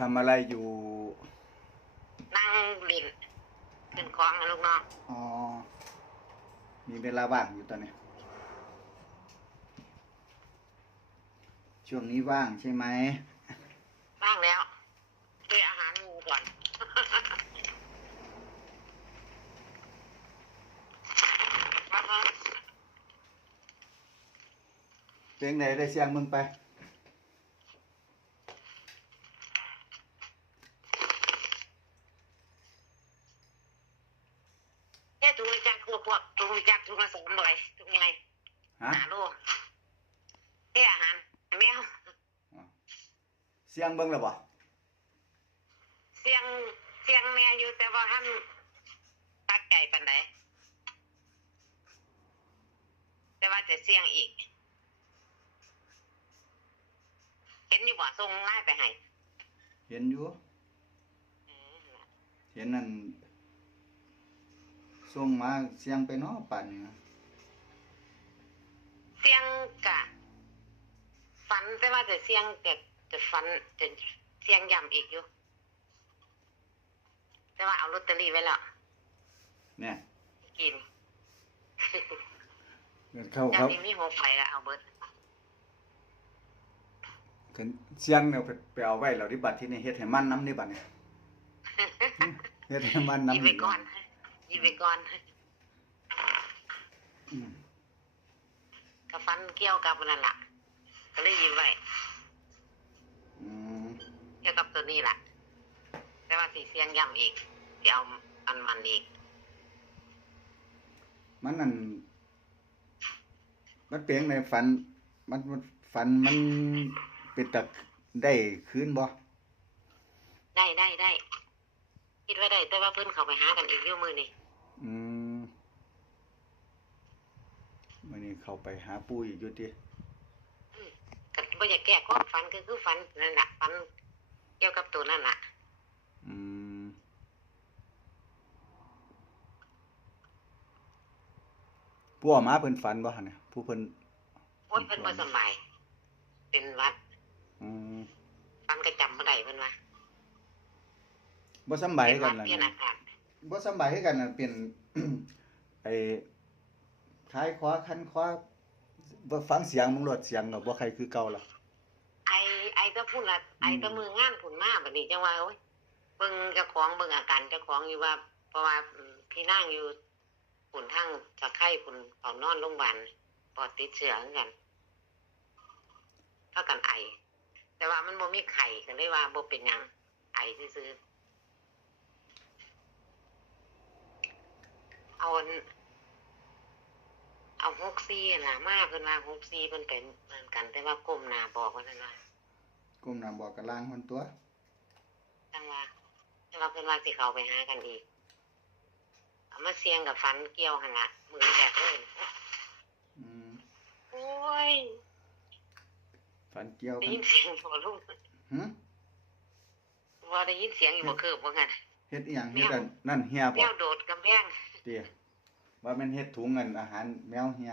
ทำอะไรอยู่ นั่งเล่นขึ้นคล้องนะลูกน้องอ๋อ มีเวลาว่างอยู่ตอนนี้ ช่วงนี้ว่างใช่ไหม ว่างแล้วด้วยอาหารงูก่อน เพลงไหนได้เสียงมึงไป แค่ถุงละจักรพวกถุงละจักรถุงละสองร้อยถุงไง ฮะ หาโลแค่อาหารแมว เสียงเบิ่งแล้วบ่เสียงเสียงแม่อยู่แต่ว่าท่านตัดไก่ปันใดแต่ว่าจะเสียงอีก เห็นอยู่บ่ส่งง่ายไปให้เห็นอยู่อืมเห็นนั่นส่งมาเสียงไปเนาะป่านนี้นะเสียงกะฝันแต่ว่าจะเสียงจะ จะฝันจะเสียงย้ำอีกอยู่ แต่ว่าเอาลอตเตอรี่ไว้แล้วเนี่ยกินเงินเข้าจาเขากนี้มีหกใบแล้วเอาเบิดขึ้นเสียงเนี่ยไปไปเอาไว้แล้วที่บัดที่นี่เฮ็ดให้มันน้ำนี่บัดเนี่ยเฮ็ดให้มันน้ำยิบไปก่อนยิบไปก่อนอืม ก็ฟันเกี่ยวกับนั่นล่ะ ก็เลยยิบไว้อืม เกี่ยวกับตัวนี้ล่ะแต่ว่าสีเสียงย่ำอีกเดี๋ยวอันมันอีก มันนั่นมันเปลียงในฝัน มันมันฝันมันเป็นตะได้คืนบ่ได้ได้ได้คิดไว้ได้ แต่ว่าเพิ่นเขาไปหากันอีกอยู่มือนี่อืมมื้อนี้เข้าไปหาปู่อีกอยู่ติก็บ่อยากแก้ความฝันคือคือฝันนั่นล่ะฝัน เกี่ยวกับตัวนั่นล่ะ อืมปู่เอามาเพิ่นฝันบ่หั่นน่ะผู้เพิ่นโอ้ยเพิ่นบ่สำบายเป็นหวัดอืมฝันก็จำบ่ได้เพิ่นว่าบ่สำบายเป็นหกัวันดล่ะเปลี่ยนอากาศบ่สำบายกันน่ะเป็น ไอ้ท้ายขวาคันขวาบ่ฟังเสียงมึงรดเสียงก็บ่ใครคือเก่าล่ะไอไอ ก็พูดละไอก็มืองานผุนมาบัดนี้จังว่าโอ้ยเบิ่งเจ้าของเบิ่งอาการเจ้าของอยู่ว่า เพราะว่าอืมพี่นั่งอยู่ผุนทั้งตะไคร่ผุนเขานอนโรงพยาบาลปอดติดเชื้อเหมือนกันเท่ากันไอ แต่ว่ามันบ่มีไข่ก็เลยว่าบ่เป็นหยังไอซื่อๆเอาอันเอาฮกซี่น่ะมาเพิ่นว่าฮกซี่เพิ่นเป็นเหมือนกัน แต่ว่าก้มหน้าบอกว่านั่นว่า ก้มหน้าบอกกับล่างมันตัวจังว่าจังว่าเพิ่นว่าสิเขาไปหากันอีกเอามาเสียงกับฟันเกี่ยวหันละมือแตกเลยอืมโอ้ยฝันเกี่ยวได้กันยินเสียงบ่ลุงหึว่าได้ยินเสียงอยู่บ่เคิบว่างั้นเฮ็ดอีหยังเฮ็ดอันนั่นเฮียแมบ่วโดดกำแพงเตี้ยว่ามันเฮ็ดถุงเงินอาหารแมวเฮีย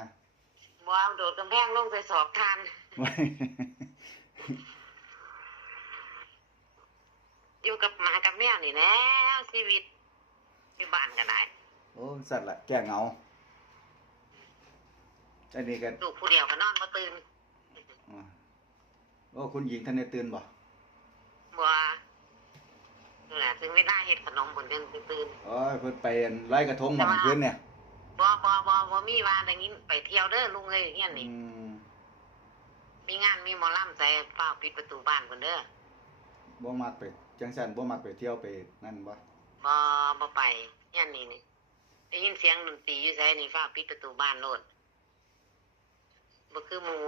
บ่เอาโดดกำแพงลงใส่สอบทาน ไว้ อยู่กับหมากับแมวนี่แหล้วชีวิตอยู่บ้านก็ได้โอ้สัตว์ละแก้เหงาอันนี้ก็ลูกผู้เดียวก็นอนบ่ตื่นอ่าโอ้คุณหญิงท่านได้ตื่นบ่บ่นี่แหละถึงเวลาเฮ็ดขนมเพิ่นจังสิตื่นโอ้ยเพิ่นไปอันลอยกระทงหม่องคืนเนี่ยบ่บ่บ่บ่มีว่าได้ยินไปเที่ยวเด้อลุงเอ้ยเฮียนอืนี่มมีมีงานมีหมอลำใส่เฝ้าปิดประตูบ้านเพิ่นเด้อบ่มักไป จังซั่นบ่มักไปเที่ยวไปนั่นบ่บ่บ่ไปเฮียนนี่นี่ได้ยินเสียงดนตรีอยู่ไสนี่เฝ้าปิดประตูบ้านโลดบ่คือหมู่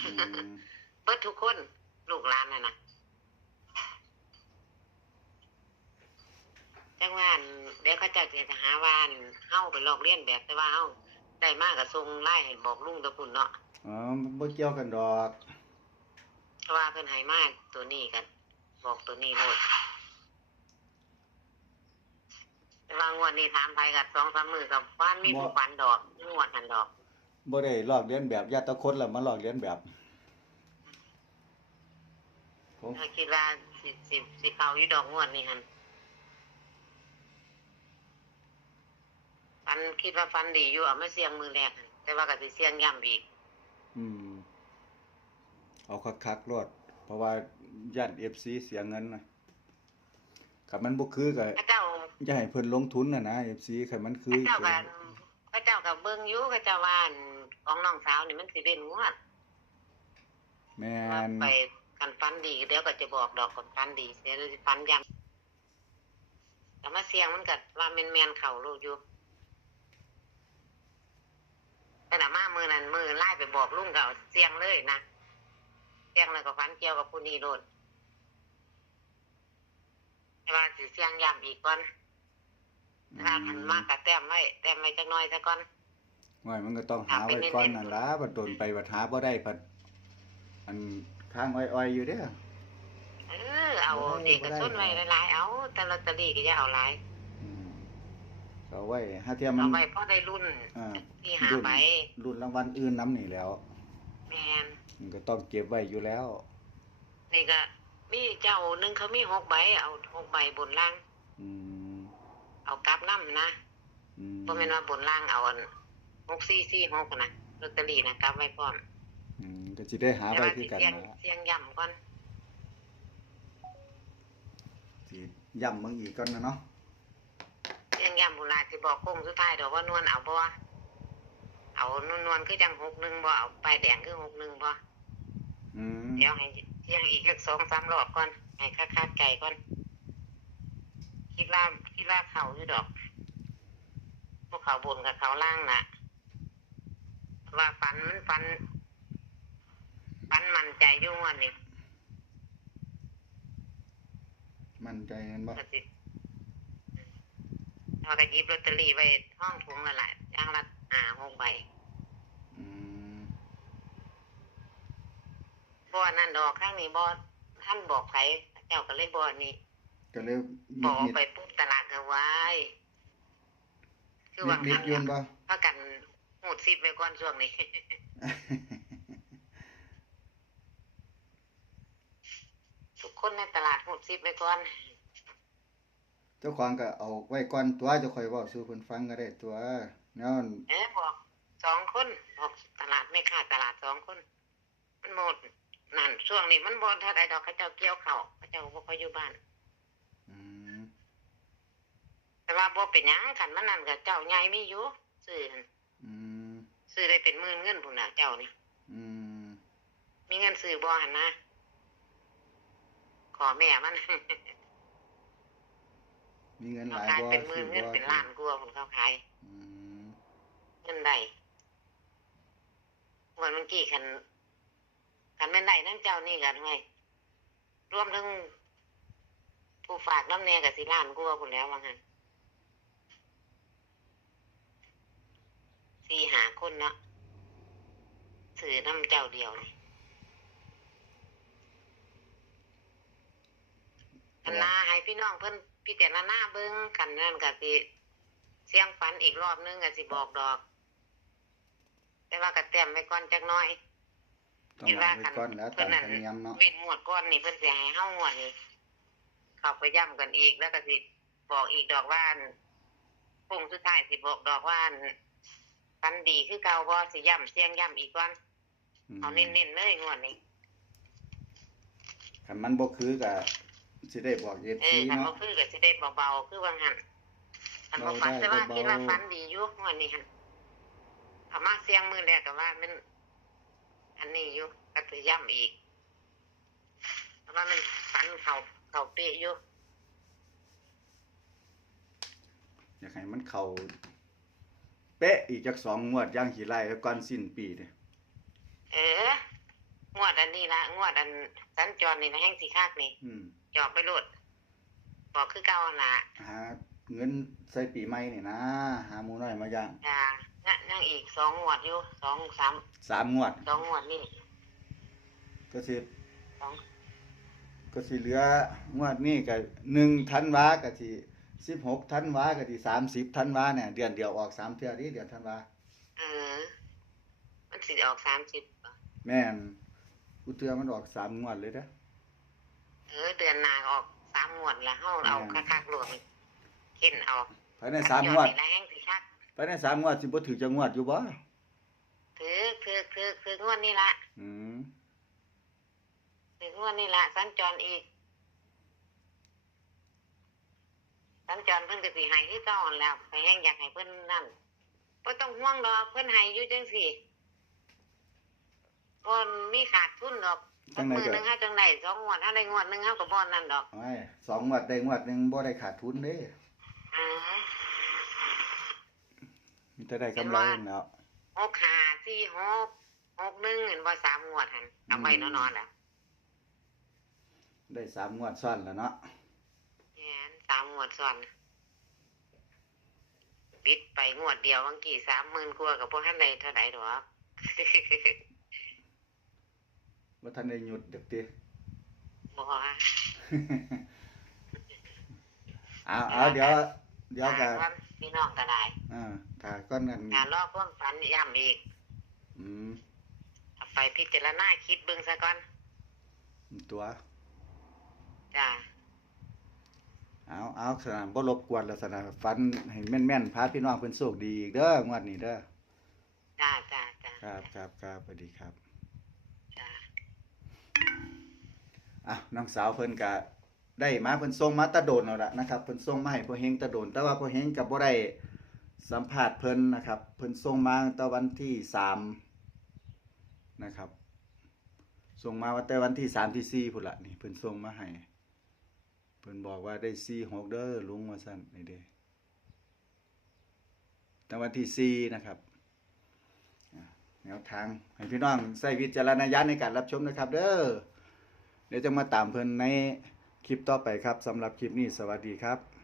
อืมเบิดทุกคนลูกหลานน่ะนะจังว่าอั่นเดี๋ยวเขาเจ้าจะหาว่าอั่นเฮาไปลอกเลียนแบบแต่ว่าเฮาได้มากก็ส่งไลน์ให้บอกลุงตะพุ่นเนาะอ๋อบ่เกี่ยวกันดอก เพราะว่าเพิ่นให้มาตัวนี้กัน บอกตัวนี้โลดแต่ว่างวดนี้ถามไผกับสองสามมือกับบ้านมีผู้ฝันดอกงวดหันดอก บ่ได้ลอกเลียนแบบญาติตะคนแล้วมาลอกเลียนแบบผมถ้าคิดว่าสิสิสิสิเข้าอยู่ดอกงวดนี่หั่นฟันคิดว่าฟันดีอยู่เอามาเสี่ยงมือแรกหั่นแต่ว่าก็สิเสี่ยงย่ำอีก อืม เอาคักๆรอด เพราะว่าย่าน FC เสียเงินนะคันมันบ่คือก็พระเจ้าอย่าให้เพิ่นลงทุนน่ะนะ FC คันมันคืพอระเจ้าก็พระเจ้าก็เบิ่งอยู่พระเจ้าว่าอั่นของน้องสาวนี่มันสิเป็นงวดแม่ว่านไปกันฟันดีเดี๋ยวก็จะบอกดอกกันฟันดีเสียเลยสิฟันย่ำแต่มาเสี่ยงมันก็ว่าแม่นๆเข้าลูกอยู่แต่ละมามือนั้นมือไล่ไปบอกลุงก็เอาเสี่ยงเลยนะเสี่ยงแล้วก็ฟันเกี่ยวกับผู้นี้โลดแต่ว่าสิเสี่ยงย่ำอีกก่อนถ้าทันมากก็แต้มไว้แต้มไว้จักหน่อยซะก่อนว่ามันก็ต้องหาไว้ก่อนนั่นล่ะบัดโดนไปบัดหาบ่ได้พัดอันค้างอ้อยๆอยู่เด้อเออเอาโอ้ยเด็กกระสุนบ่ได้ไว้หลายๆเอาแต่ลอตเตอรี่ก็อย่าเอาหลายอืมก็เอาไว้ถ้าเทียมมัเอานไว้เพราะได้รุ่นอ่าที่หารุ่นใบรุ่นรางวัลอื่นนํนี่แหล้ว แมน มันก็ต้องเก็บไว้อยู่แล้ว นี่ก็มีเจ้าหนึ่งเขามีหกใบ เอาหกใบบนล่าง อืมเอากลับน้ำนะอืมเพราะแม่นว่าบนล่างเอาอันหกสี่สี่หกนะลอตเตอรี่นะกลับไว้พร้อมอืมก็สิได้หาแต่ไว้ว่าคือสิกันเสียงนะเสียงย่ำก่อนสิย้ำมึงอีกก่อนนะเนาะเสียงย่ำโบราณสิบอกโค้งสุดท้ายดอกว่านวลเอาบ่ เอานวลนวลๆคือจังหกหนึ่งบ่เอาไปายแดงคือหกหนึ่งบ่อืมเดี๋ยวให้เสียงอีกสักสองสามรอบก่อนให้คาคาดไก่ก่อนคิดว่าคิดว่าเขาอยู่ดอก พวกเขาบนกับเขาล่างนะว่าฟันมันฟันฟันมันใจอยุ่งวันนี้มั่นใจนั่นบ่ก็สิเราก็หยิบลอตเตอรี่ไว้ห้องถุงนั่นแหละย่างละ อ่าหกใบอืมบ่นั่นดอกข้างนี้บ่ท่านบอกใครเจ้าก็เลยบ่นี่ก็เลยบมิอดกมิดไปปุ๊บตลาดก็ไว้คือมิว่าดมิดหันยืนบ่พากันหูดซิบไปก่อนช่วงนี้ ทุกคนในตลาดหูดซิบไปก่อน เจ้าของก็เอาไว้ก่อนตัวจะค่อยเว้าสู่เพิ่นฟังก็ได้ตัวแนวเอ๊ะบอกสองคนบอกตลาดไม่ค่าตลาดสองคน มันหมดนั่นช่วงนี้มันบอลถ้าใดดอกเขาเจ้าเกี่ยวเขาเขาเจ้าบ่ค่อยอยู่บ้านอืมแต่ว่าบ่เป็นหยังขันมันนั่นกับเจ้าใหญ่ไม่อยู่ซื้อหั่นอืมซื้อได้เป็นหมื่นเงินพุ่นน่ะเจ้านี่ อืมมีเงินซื้อบ่หันนะขอแม่มัน มีเงินหเขาลายขายบ่เป็นหมื่นเงินบ่เป็นล้านกลัวาพุ่นเขาขาย อืมเงินใดวันเมื่อกี้คันคันแม่นใดนั่นเจ้านี่กันไงรวมทั้งผู้ฝากน้ำแน่กับสิล้านกลัวาพุ่นแล้วว่างั้นสี่หาคนเนาะซื้อน้ำเจ้าเดียวนี่อันนาให้พี่น้องเพิ่น พิจารณาเบิ่งกันนั่นก็สิเสียงฝันอีกรอบนึงก็สิบอกดอก แต่ว่าก็เตรียมไว้ก่อนจักหน้อยต้องวางไว้ก่อนแล้วตามธรรมเนียมเนาะเว้นหมวดก้อนนี่เพิ่นสิให้เฮาหมวดนี่เข้าไปย่ำกันอีกแล้วก็สิบอกอีกดอกว่าอั่นพงสุดท้ายสิบอกดอกว่าอั่นฟันดีคือเก่าบ่สิย่ำเสียงย่ำอีกก่อนมเอาเน้นๆเลยงวดนี้ คันมันบ่คือก็ สิได้บอกเอ FC อคันบ่เนาะ คือก็สิได้เบาๆคือว่างั้นคันบ่ฟันเบาได้แต่ว่าเบาๆ คิดว่าฟันดีอยู่งวดนี้หั่นเอามาเสียงมือแรกก็ว่ามัน อันนี้อยู่ก็สิย่ำอีกเพราะว่ามันฟันเขาเขาเป๊ะอยู่อยากให้มันเข้าเป๊ะอีกจักสองงวดอย่างขี้ไล่แล้วก่อนสิ้นปีเด้เออ งวดอันนี้ละงวดอันสัญจรนี่นะแห้งสีคากนี่ อืม จอบไปโลดบอกคือเก่าหั่นละหาเงินใส่ปีใหม่นี่นะ หาหมูน้อยมาย่างจ้านั่งนั่งอีกสองงวดอยู่สองสามสามงวด สองงวดนี่ก็สิสองก็สิเหลืองวดนี้ก็1ธันวาก็สิ16ธันวาก็สิ30ธันวาเนี่ยเดือนเดียวออกสามเทื่อนี้เดือนธันวาเออ มันสิออกสามสิบแม่นกูเทื่อมันออกสามงวดเลยเด้อ เออเดือนหน้าออกสามงวดแล้วเฮาเอาคักๆรวมเข็นเอาภายในสามงวดอันยอนี่ละแห้งสิคักภายในสามงวดสิบ่ถือจังงวดอยู่บ่ถือคือคือคืองวดนี้ละอืมถืองวดนี้ละสัญจรอีกสัญจรเพิ่นก็สิให้ที่เก่าหั่นแล้วไปแห้งอยากให้เพิ่นนั่นบ่ต้องห่วงดอกเพิ่นให้อยู่จังซี่บ่มีขาดทุนดอก จังได๋มือก็หนึงเฮาจังได๋สองงวดเฮาได้งวดหนึงเฮาก็บ่นั่นดอกไอ้สองงวดได้งวดหนึงบ่ได้ขาดทุนเด้อือมีแต่ได้กำไรแล้วหกห้าสี่หกหกหนึ่งเห็นว่าสามงวดหันเอาไปนอนๆแล้วได้สามงวดซ้อนแล้วเนาะแม่นสามงวดซ้อนบิดไปงวดเดียวบางกี่สามหมื่นกว่ากับพวกท่านใดเท่าใดหรอก ว่าท่านได้หยุดเด็กติบอกว่าเอาเอาเดี๋ยว เดี๋ยวก็ว่าพี่น้องก็ได้อ่าถ้าก้อนนั้นการรอบความฝันย้ำอีก อืมเอาไปพิจารณาคิดเบิ่งซะก่อน ตัว จ้าเอาเอาสนามบ่รบกวนแล้วสนามฟันให้แม่นๆพาพี่น้องเพิ่นโชคดีอีกเด้องวดนี้เด้อ จ้าจ้าจ้าครับครับครับสวัสดีครับ จ้า อะน้องสาวเพิ่นก็ได้มาเพิ่นส่งมาตะโดนแล้วล่ะนะครับเพิ่นส่งมาให้พ่อเฮงตะโดน แต่ว่าพ่อเฮงก็บ่ได้สัมภาษณ์เพิ่นนะครับ เพิ่นส่งมาตั้งแต่วันที่สามนะครับส่งมาว่าแต่วันที่สามที่สี่พุ่นละนี่เพิ่นส่งมาให้เพิ่นบอกว่าได้สี่หกเด้อลุงว่าซั่นนี่เด้แต่วันที่สี่นะครับแนวทางให้พี่น้องใช้วิจารณญาณในการรับชมนะครับ เด้อ เดี๋ยวจะมาตามเพิ่นในคลิปต่อไปครับสำหรับคลิปนี้สวัสดีครับ